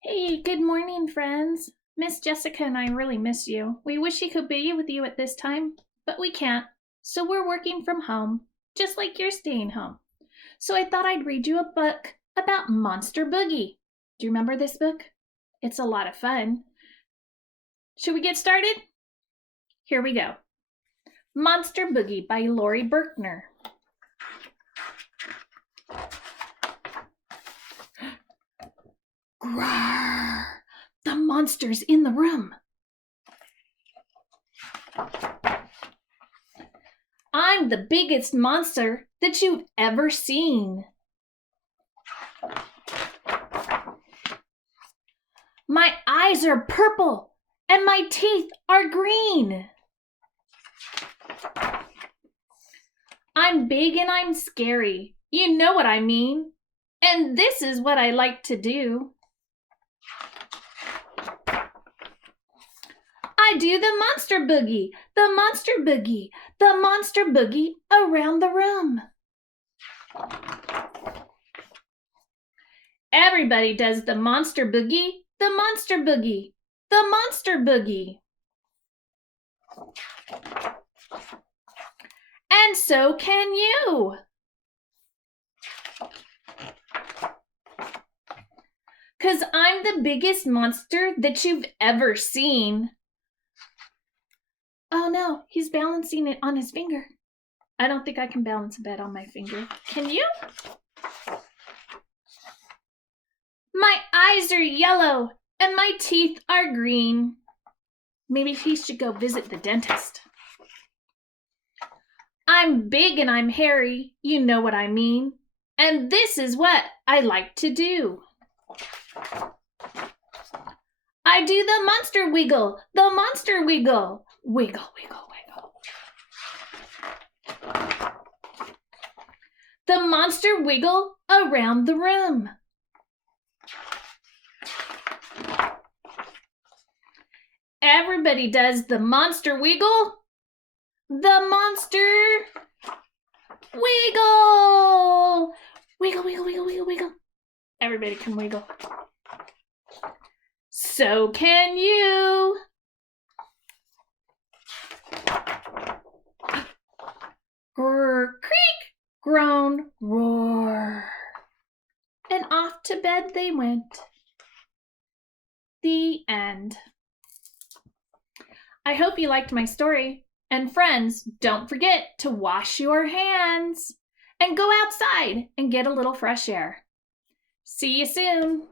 Hey, good morning, friends. Miss Jessica and I really miss you. We wish we could be with you at this time, but we can't. So we're working from home, just like you're staying home. So I thought I'd read you a book about Monster Boogie. Do you remember this book? It's a lot of fun. Should we get started? Here we go. Monster Boogie by Laurie Berkner. Grrr! The monster's in the room. I'm the biggest monster that you've ever seen. My eyes are purple and my teeth are green. I'm big and I'm scary. You know what I mean. And this is what I like to do. I do the monster boogie, the monster boogie, the monster boogie around the room. Everybody does the monster boogie, the monster boogie, the monster boogie. And so can you. Because I'm the biggest monster that you've ever seen. Oh no, he's balancing it on his finger. I don't think I can balance a bed on my finger. Can you? My eyes are yellow and my teeth are green. Maybe he should go visit the dentist. I'm big and I'm hairy, you know what I mean. And this is what I like to do. I do the monster wiggle, the monster wiggle. Wiggle, wiggle, wiggle. The monster wiggle around the room. Everybody does the monster wiggle. The monster wiggle. Wiggle, wiggle, wiggle, wiggle, wiggle. Everybody can wiggle. So can you. Grr, creak, groan, roar. And off to bed they went. The end. I hope you liked my story. And friends, don't forget to wash your hands and go outside and get a little fresh air. See you soon.